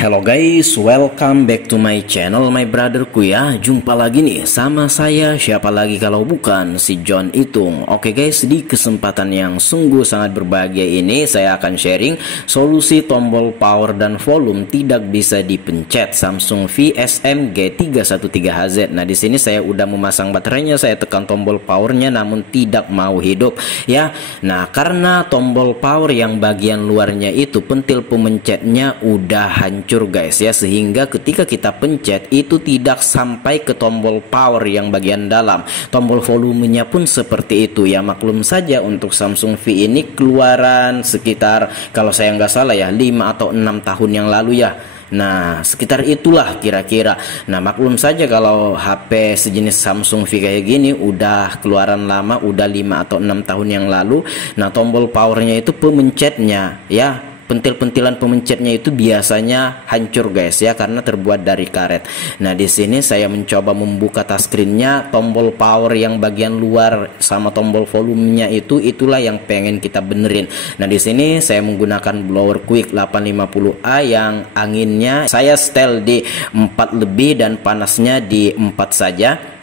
Hello guys, welcome back to my channel, my brotherku ya. Jumpa lagi nih sama saya, siapa lagi kalau bukan si John Itung. Oke guys, di kesempatan yang sungguh sangat berbahagia ini saya akan sharing solusi tombol power dan volume tidak bisa dipencet Samsung VSM G313HZ. Nah, di sini saya udah memasang baterainya, saya tekan tombol powernya namun tidak mau hidup ya. Nah, karena tombol power yang bagian luarnya itu pentil pemencetnya udah hancur guys ya, sehingga ketika kita pencet itu tidak sampai ke tombol power yang bagian dalam. Tombol volumenya pun seperti itu ya. Maklum saja untuk Samsung V ini keluaran sekitar kalau saya nggak salah ya 5 atau 6 tahun yang lalu ya. Nah, sekitar itulah kira-kira. Nah, maklum saja kalau HP sejenis Samsung V kayak gini udah keluaran lama, udah 5 atau 6 tahun yang lalu. Nah, tombol powernya itu pemencetnya ya, pentil-pentilan pemencetnya itu biasanya hancur guys ya, karena terbuat dari karet. Nah, di sini saya mencoba membuka touchscreen-nya, tombol power yang bagian luar sama tombol volumenya itulah yang pengen kita benerin. Nah, di sini saya menggunakan blower quick 850A yang anginnya saya setel di 4 lebih dan panasnya di 4 saja.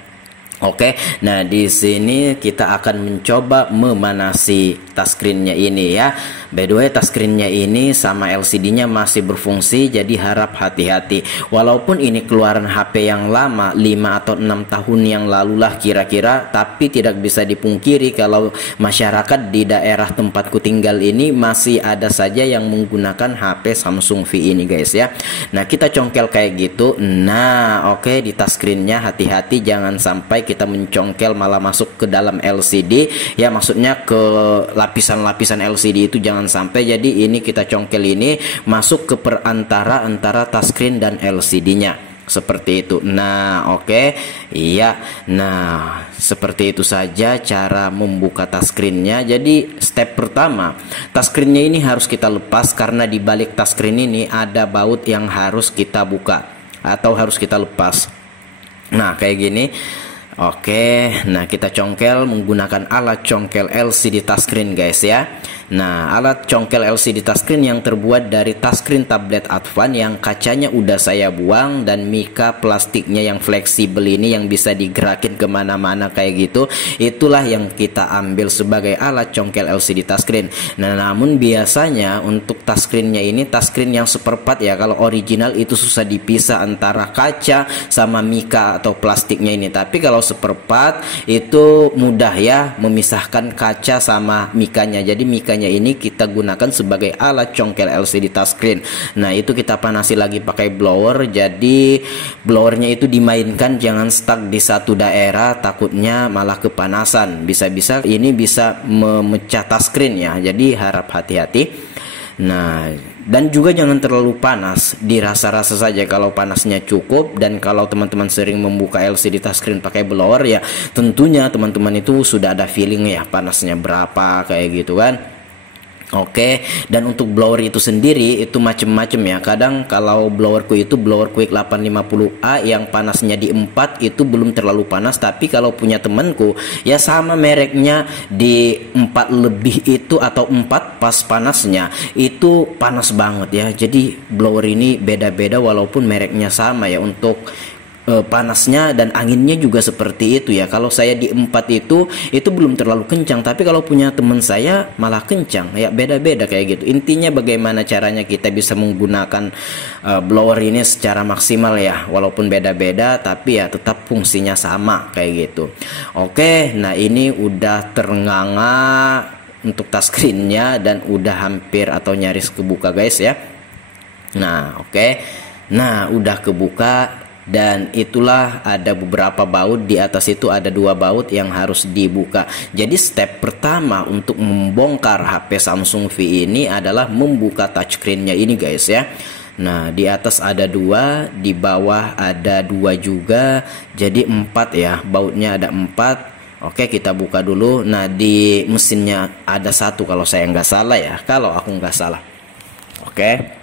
Oke, nah di sini kita akan mencoba memanasi touchscreen-nya ini ya. By the way, touchscreen-nya ini sama LCD-nya masih berfungsi, jadi harap hati-hati. Walaupun ini keluaran HP yang lama, 5 atau 6 tahun yang lalu lah kira-kira, tapi tidak bisa dipungkiri kalau masyarakat di daerah tempatku tinggal ini masih ada saja yang menggunakan HP Samsung V ini guys ya. Nah, kita congkel kayak gitu. Nah, oke, di touchscreen-nya hati-hati jangan sampai kita mencongkel malah masuk ke dalam LCD ya, maksudnya ke lapisan-lapisan LCD itu jangan sampai. Jadi ini kita congkel ini masuk ke perantara antara touchscreen dan LCD-nya seperti itu. Nah, oke, iya. Nah, seperti itu saja cara membuka touchscreen-nya. Jadi step pertama, touchscreen-nya ini harus kita lepas karena di balik touchscreen ini ada baut yang harus kita buka atau harus kita lepas. Nah, kayak gini. Oke, nah kita congkel menggunakan alat congkel LCD touchscreen guys ya. Nah, alat congkel LCD touchscreen yang terbuat dari touchscreen tablet Advan yang kacanya udah saya buang dan mika plastiknya yang fleksibel ini yang bisa digerakin kemana-mana kayak gitu, itulah yang kita ambil sebagai alat congkel LCD touchscreen. Nah, namun biasanya untuk touchscreennya ini touchscreen yang seperempat ya, kalau original itu susah dipisah antara kaca sama mika atau plastiknya ini, tapi kalau seperempat itu mudah ya memisahkan kaca sama mikanya. Jadi mikanya ini kita gunakan sebagai alat congkel LCD touchscreen. Nah, itu kita panasi lagi pakai blower. Jadi blowernya itu dimainkan, jangan stuck di satu daerah, takutnya malah kepanasan. Bisa-bisa ini bisa memecah touchscreen ya. Jadi harap hati-hati. Nah, dan juga jangan terlalu panas, dirasa-rasa saja kalau panasnya cukup. Dan kalau teman-teman sering membuka LCD touchscreen pakai blower ya, tentunya teman-teman itu sudah ada feeling ya panasnya berapa kayak gitu kan. Oke, dan untuk blower itu sendiri itu macem-macem ya. Kadang kalau blowerku itu blower quick 850A yang panasnya di 4 itu belum terlalu panas, tapi kalau punya temanku ya sama mereknya di 4 lebih itu atau 4 pas panasnya itu panas banget ya. Jadi blower ini beda-beda walaupun mereknya sama ya untuk panasnya, dan anginnya juga seperti itu ya. Kalau saya di 4 itu belum terlalu kencang, tapi kalau punya teman saya malah kencang ya, beda-beda kayak gitu. Intinya bagaimana caranya kita bisa menggunakan blower ini secara maksimal ya, walaupun beda-beda tapi ya tetap fungsinya sama kayak gitu. Oke, nah ini udah ternganga untuk touchscreen-nya dan udah hampir atau nyaris kebuka guys ya. Nah, oke. Nah, udah kebuka. Dan itulah ada beberapa baut, di atas itu ada 2 baut yang harus dibuka. Jadi step pertama untuk membongkar HP Samsung V ini adalah membuka touchscreen-nya ini guys ya. Nah, di atas ada 2, di bawah ada 2 juga, jadi 4 ya, bautnya ada 4. Oke, kita buka dulu. Nah, di mesinnya ada 1 kalau saya nggak salah ya, kalau aku nggak salah. Oke,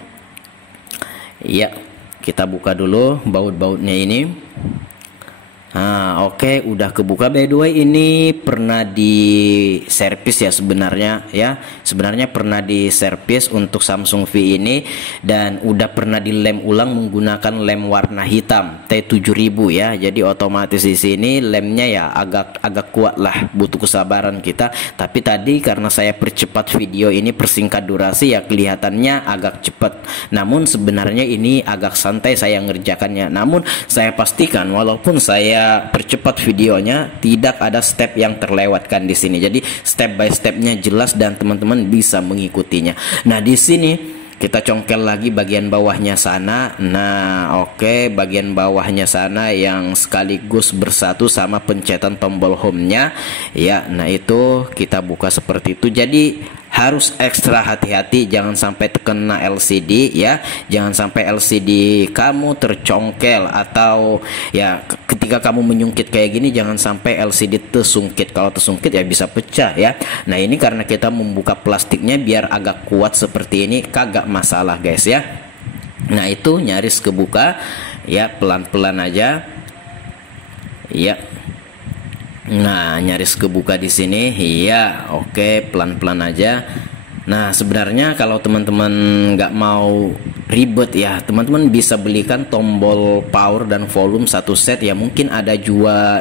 iya. Kita buka dulu baut-bautnya ini. Nah, oke, udah kebuka. By the way, ini pernah di servis ya sebenarnya ya. Sebenarnya pernah di servis untuk Samsung V ini, dan udah pernah dilem ulang menggunakan lem warna hitam T7000 ya. Jadi otomatis di sini lemnya ya agak kuat lah, butuh kesabaran kita. Tapi tadi karena saya percepat video ini, persingkat durasi ya, kelihatannya agak cepat. Namun sebenarnya ini agak santai saya ngerjakannya. Namun saya pastikan walaupun saya percepat videonya, tidak ada step yang terlewatkan di sini. Jadi step by stepnya jelas dan teman-teman bisa mengikutinya. Nah, di sini kita congkel lagi bagian bawahnya sana. Nah, oke, bagian bawahnya sana yang sekaligus bersatu sama pencetan tombol home-nya ya. Nah, itu kita buka seperti itu. Jadi harus ekstra hati-hati, jangan sampai terkena LCD ya, jangan sampai LCD kamu tercongkel, atau ya ketika kamu menyungkit kayak gini jangan sampai LCD tersungkit. Kalau tersungkit ya bisa pecah ya. Nah, ini karena kita membuka plastiknya biar agak kuat seperti ini, kagak masalah guys ya. Nah, itu nyaris kebuka ya, pelan-pelan aja ya. Nah, nyaris kebuka di sini. Iya, oke, pelan-pelan aja. Nah, sebenarnya kalau teman-teman nggak mau ribet ya, teman-teman bisa belikan tombol power dan volume satu set ya. Mungkin ada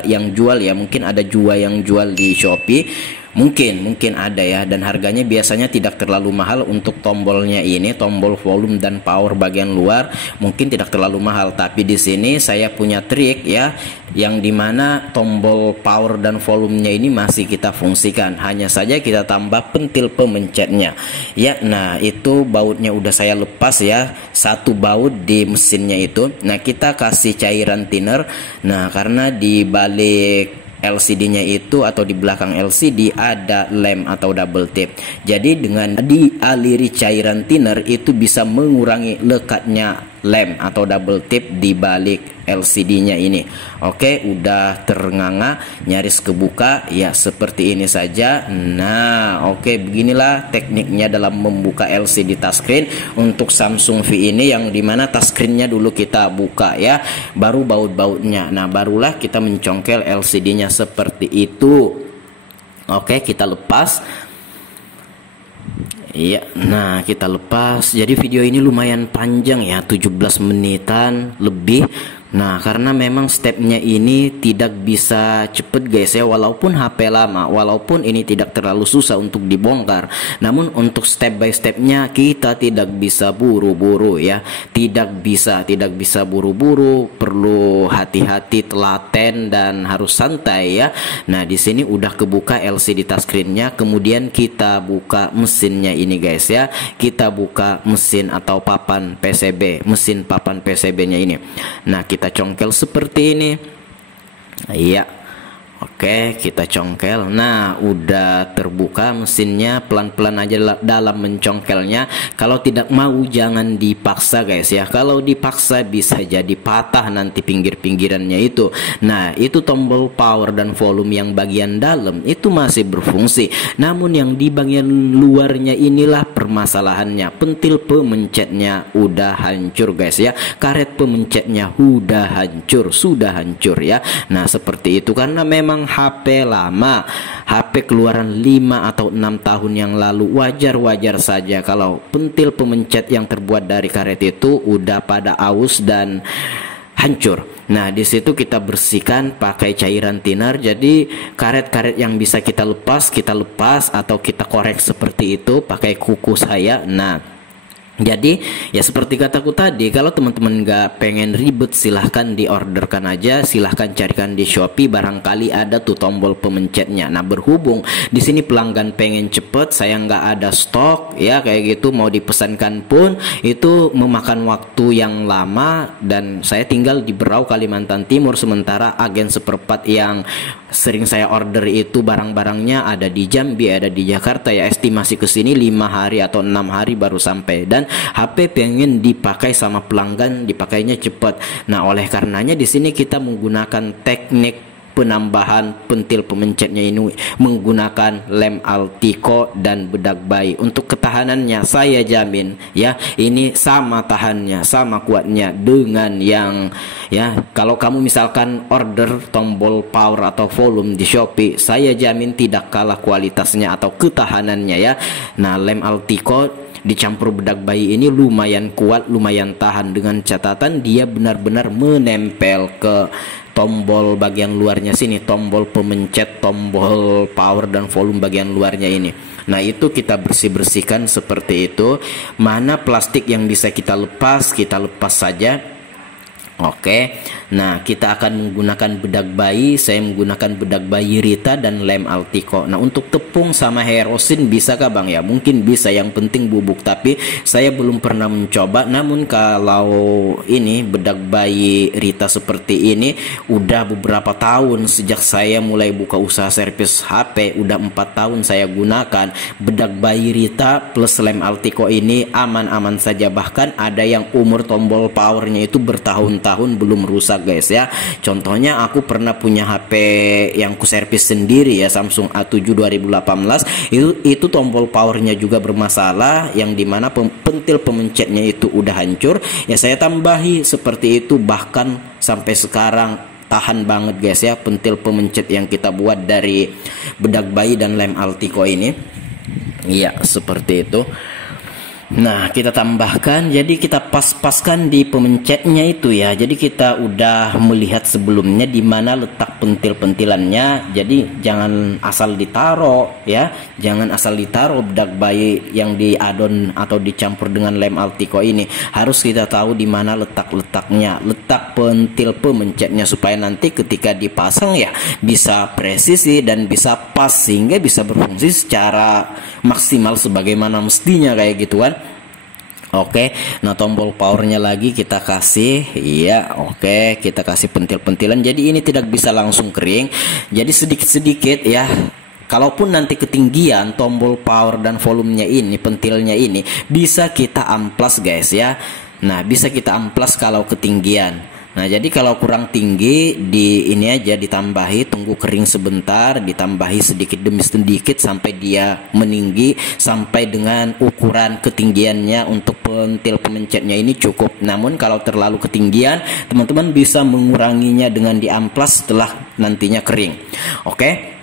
yang jual ya, mungkin ada yang jual di Shopee. Mungkin ada ya, dan harganya biasanya tidak terlalu mahal. Untuk tombolnya ini, tombol volume dan power bagian luar mungkin tidak terlalu mahal, tapi di sini saya punya trik ya, yang dimana tombol power dan volumenya ini masih kita fungsikan, hanya saja kita tambah pentil pemencetnya ya. Nah, itu bautnya udah saya lepas ya, satu baut di mesinnya itu. Nah, kita kasih cairan thinner. Nah, karena di balik LCD-nya itu atau di belakang LCD ada lem atau double tip. Jadi dengan dialiri cairan thinner itu bisa mengurangi lekatnya lem atau double tip di balik LCD-nya ini. Oke, udah ternganga, nyaris kebuka ya, seperti ini saja. Nah, oke, beginilah tekniknya dalam membuka LCD touchscreen untuk Samsung V ini, yang dimana touchscreen-nya dulu kita buka ya, baru baut-bautnya. Nah, barulah kita mencongkel LCD-nya seperti itu. Oke, kita lepas. Iya, nah kita lepas. Jadi video ini lumayan panjang ya, 17 menitan lebih. Nah, karena memang stepnya ini tidak bisa cepet guys ya, walaupun HP lama, walaupun ini tidak terlalu susah untuk dibongkar, namun untuk step by stepnya kita tidak bisa buru-buru ya, tidak bisa buru-buru, perlu hati-hati, telaten, dan harus santai ya. Nah, di sini udah kebuka LCD touchscreen-nya, kemudian kita buka mesinnya ini guys ya, kita buka mesin atau papan PCB, mesin papan PCB-nya ini. Nah, kita congkel seperti ini. Iya. Oke, kita congkel. Nah, udah terbuka mesinnya, pelan-pelan aja dalam mencongkelnya. Kalau tidak mau jangan dipaksa guys ya. Kalau dipaksa bisa jadi patah nanti pinggir-pinggirannya itu. Nah, itu tombol power dan volume yang bagian dalam itu masih berfungsi. Namun yang di bagian luarnya inilah permasalahannya. Pentil pemencetnya udah hancur guys ya. Karet pemencetnya udah hancur, sudah hancur ya. Nah, seperti itu karena memang HP lama, HP keluaran 5 atau 6 tahun yang lalu, wajar-wajar saja kalau pentil pemencet yang terbuat dari karet itu udah pada aus dan hancur. Nah, di situ kita bersihkan pakai cairan thinner. Jadi karet-karet yang bisa kita lepas atau kita korek seperti itu pakai kuku saya. Nah, jadi ya seperti kataku tadi, kalau teman-teman nggak pengen ribet silahkan diorderkan aja, silahkan carikan di Shopee, barangkali ada tuh tombol pemencetnya. Nah, berhubung di sini pelanggan pengen cepet, saya nggak ada stok ya kayak gitu, mau dipesankan pun itu memakan waktu yang lama, dan saya tinggal di Berau, Kalimantan Timur, sementara agen seperempat yang sering saya order itu barang-barangnya ada di Jambi, ada di Jakarta ya, estimasi ke sini 5 hari atau 6 hari baru sampai, dan HP pengen dipakai sama pelanggan, dipakainya cepat. Nah, oleh karenanya di sini kita menggunakan teknik penambahan pentil pemencetnya ini menggunakan lem Altico dan bedak bayi. Untuk ketahanannya saya jamin ya, ini sama tahannya, sama kuatnya dengan yang ya, kalau kamu misalkan order tombol power atau volume di Shopee, saya jamin tidak kalah kualitasnya atau ketahanannya ya. Nah, lem Altico dicampur bedak bayi ini lumayan kuat, lumayan tahan, dengan catatan dia benar-benar menempel ke tombol bagian luarnya sini, tombol pemencet, tombol power dan volume bagian luarnya ini. Nah, itu kita bersih-bersihkan seperti itu. Mana plastik yang bisa kita lepas saja. Oke, nah kita akan menggunakan bedak bayi. Saya menggunakan bedak bayi Rita dan lem Altico. Nah, untuk tepung sama Herosin bisa kah bang? Ya mungkin bisa, yang penting bubuk. Tapi saya belum pernah mencoba. Namun kalau ini bedak bayi Rita seperti ini udah beberapa tahun, sejak saya mulai buka usaha servis HP, udah 4 tahun saya gunakan bedak bayi Rita plus lem Altico ini aman-aman saja. Bahkan ada yang umur tombol powernya itu bertahun-tahun belum rusak guys ya. Contohnya aku pernah punya HP yang ku servis sendiri ya, Samsung A7 2018, itu tombol powernya juga bermasalah, yang dimana pentil pemencetnya itu udah hancur ya. Saya tambahi seperti itu, bahkan sampai sekarang tahan banget guys ya, pentil pemencet yang kita buat dari bedak bayi dan lem Altico ini. Iya, seperti itu. Nah, kita tambahkan, jadi kita pas-paskan di pemencetnya itu ya. Jadi kita udah melihat sebelumnya di mana letak pentil-pentilannya. Jadi jangan asal ditaro ya, jangan asal ditaro bedak bayi yang diadon atau dicampur dengan lem Altico ini. Harus kita tahu di mana letak-letaknya, letak pentil pemencetnya, supaya nanti ketika dipasang ya bisa presisi dan bisa pas, sehingga bisa berfungsi secara maksimal sebagaimana mestinya kayak gitu kan. Oke, nah tombol powernya lagi kita kasih, iya, oke, kita kasih pentil-pentilan. Jadi ini tidak bisa langsung kering, jadi sedikit-sedikit ya. Kalaupun nanti ketinggian tombol power dan volumenya ini, pentilnya ini bisa kita amplas guys ya. Nah, bisa kita amplas kalau ketinggian. Nah, jadi kalau kurang tinggi, di ini aja ditambahi, tunggu kering sebentar, ditambahi sedikit demi sedikit sampai dia meninggi, sampai dengan ukuran ketinggiannya untuk pentil pemencetnya ini cukup. Namun kalau terlalu ketinggian, teman-teman bisa menguranginya dengan diamplas setelah nantinya kering. Oke.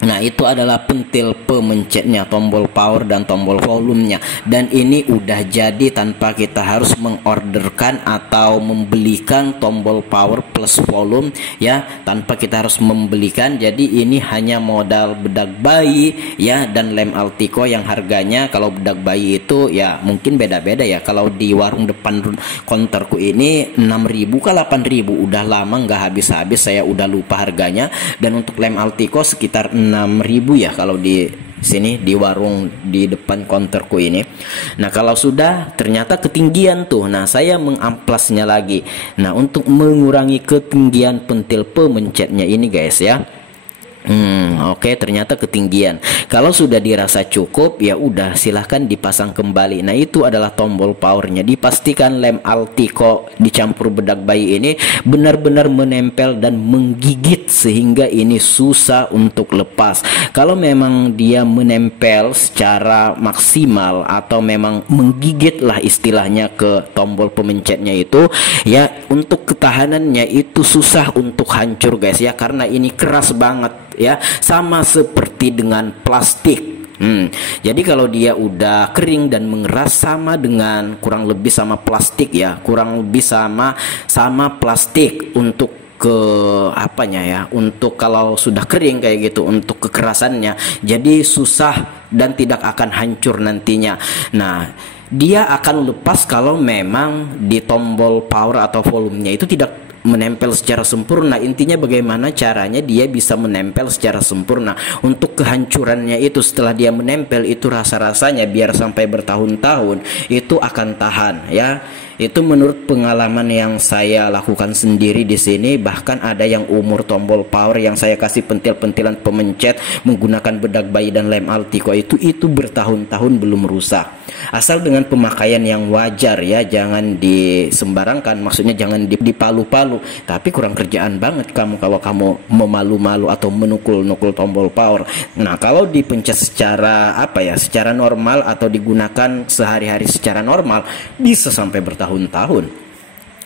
Nah, itu adalah pentil pemencetnya, tombol power dan tombol volumenya. Dan ini udah jadi tanpa kita harus mengorderkan atau membelikan tombol power plus volume ya, tanpa kita harus membelikan. Jadi ini hanya modal bedak bayi ya dan lem Altico yang harganya, kalau bedak bayi itu ya mungkin beda-beda ya. Kalau di warung depan konterku ini 6.000 ke 8.000, udah lama nggak habis-habis, saya udah lupa harganya. Dan untuk lem Altico sekitar 6.000 ya kalau di sini di warung di depan konterku ini. Nah, kalau sudah ternyata ketinggian tuh, nah saya mengamplasnya lagi. Nah, untuk mengurangi ketinggian pentil pemencetnya ini guys ya. Oke, ternyata ketinggian. Kalau sudah dirasa cukup, ya udah silahkan dipasang kembali. Nah, itu adalah tombol powernya. Dipastikan lem Altico dicampur bedak bayi ini benar-benar menempel dan menggigit sehingga ini susah untuk lepas. Kalau memang dia menempel secara maksimal atau memang menggigit lah istilahnya ke tombol pemencetnya itu, ya untuk ketahanannya itu susah untuk hancur guys ya, karena ini keras banget ya, sama seperti dengan plastik. Jadi kalau dia udah kering dan mengeras, sama dengan kurang lebih sama plastik ya, kurang lebih sama plastik untuk ke apanya ya, untuk kalau sudah kering kayak gitu, untuk kekerasannya. Jadi susah dan tidak akan hancur nantinya. Nah, dia akan lepas kalau memang di tombol power atau volumenya itu tidak menempel secara sempurna. Intinya bagaimana caranya dia bisa menempel secara sempurna. Untuk kehancurannya itu setelah dia menempel itu rasa-rasanya biar sampai bertahun-tahun itu akan tahan ya. Itu menurut pengalaman yang saya lakukan sendiri di sini, bahkan ada yang umur tombol power yang saya kasih pentil-pentilan pemencet menggunakan bedak bayi dan lem Altico itu bertahun-tahun belum rusak. Asal dengan pemakaian yang wajar ya, jangan disembarangkan, maksudnya jangan dipalu-palu. Tapi kurang kerjaan banget kamu kalau kamu memalu-malu atau menukul-nukul tombol power. Nah, kalau dipencet secara secara normal atau digunakan sehari-hari secara normal, bisa sampai bertahun-tahun.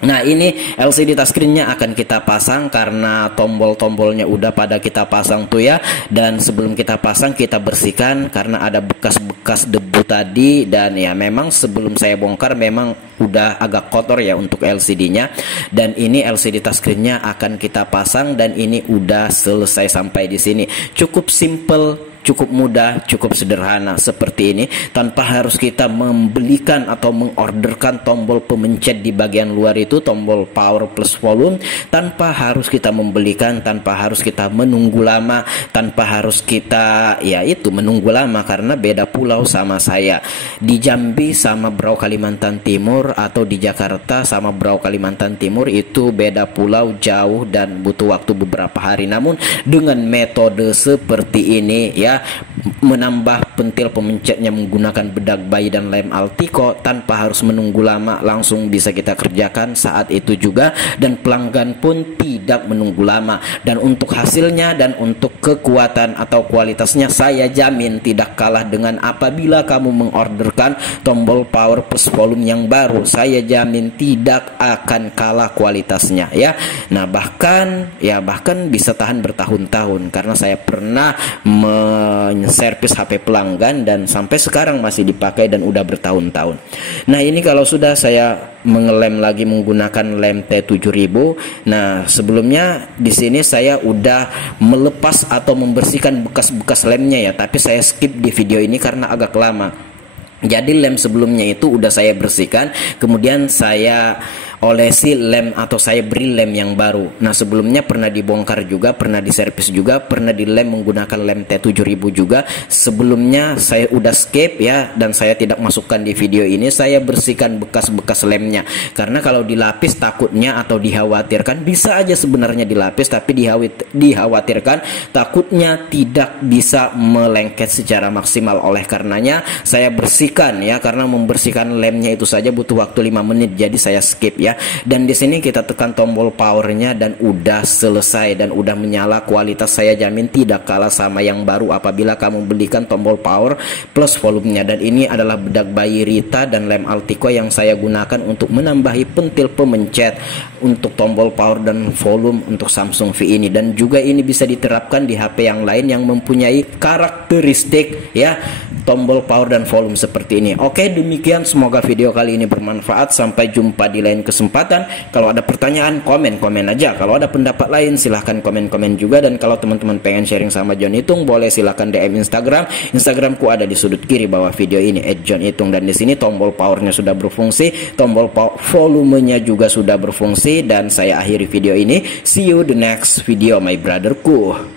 Nah, ini LCD touchscreen-nya akan kita pasang karena tombol-tombolnya udah pada kita pasang tuh ya. Dan sebelum kita pasang, kita bersihkan karena ada bekas-bekas debu tadi. Dan ya memang sebelum saya bongkar memang udah agak kotor ya untuk LCD-nya. Dan ini LCD touchscreen-nya akan kita pasang dan ini udah selesai sampai di sini. Cukup simple, cukup mudah, cukup sederhana seperti ini, tanpa harus kita membelikan atau mengorderkan tombol pemencet di bagian luar itu, tombol power plus volume, tanpa harus kita membelikan, tanpa harus kita menunggu lama, tanpa harus kita menunggu lama karena beda pulau sama saya. Di Jambi sama Brau Kalimantan Timur atau di Jakarta sama Brau Kalimantan Timur itu beda pulau, jauh dan butuh waktu beberapa hari. Namun dengan metode seperti ini ya, menambah pentil pemencetnya menggunakan bedak bayi dan lem Altico tanpa harus menunggu lama, langsung bisa kita kerjakan saat itu juga, dan pelanggan pun tidak menunggu lama. Dan untuk hasilnya dan untuk kekuatan atau kualitasnya, saya jamin tidak kalah dengan apabila kamu mengorderkan tombol power plus volume yang baru. Saya jamin tidak akan kalah kualitasnya ya. Nah, bahkan bisa tahan bertahun-tahun karena saya pernah servis HP pelanggan dan sampai sekarang masih dipakai dan udah bertahun-tahun. Nah, ini kalau sudah saya mengelem lagi menggunakan lem T7000. Nah, sebelumnya di sini saya udah melepas atau membersihkan bekas-bekas lemnya ya, tapi saya skip di video ini karena agak lama. Jadi lem sebelumnya itu udah saya bersihkan, kemudian saya olesi lem atau saya beri lem yang baru. Nah, sebelumnya pernah dibongkar juga, pernah diservis juga, pernah dilem menggunakan lem T7000 juga. Sebelumnya saya udah skip ya, dan saya tidak masukkan di video ini. Saya bersihkan bekas-bekas lemnya karena kalau dilapis takutnya atau dikhawatirkan, bisa aja sebenarnya dilapis tapi dikhawatirkan takutnya tidak bisa melengket secara maksimal. Oleh karenanya saya bersihkan ya, karena membersihkan lemnya itu saja butuh waktu 5 menit, jadi saya skip ya. Dan di sini kita tekan tombol powernya dan udah selesai dan udah menyala. Kualitas saya jamin tidak kalah sama yang baru apabila kamu belikan tombol power plus volumenya. Dan ini adalah bedak bayi Rita dan lem Altico yang saya gunakan untuk menambahi pentil pemencet untuk tombol power dan volume untuk Samsung V ini. Dan juga ini bisa diterapkan di HP yang lain yang mempunyai karakteristik ya tombol power dan volume seperti ini. Oke, demikian, semoga video kali ini bermanfaat. Sampai jumpa di lain kesempatan. Kalau ada pertanyaan, komen aja. Kalau ada pendapat lain, silahkan komen juga. Dan kalau teman-teman pengen sharing sama John Itung, boleh silahkan DM Instagramku ada di sudut kiri bawah video ini @johnitung. Dan di sini tombol powernya sudah berfungsi, tombol volumenya juga sudah berfungsi. Dan saya akhiri video ini. See you the next video, my brotherku.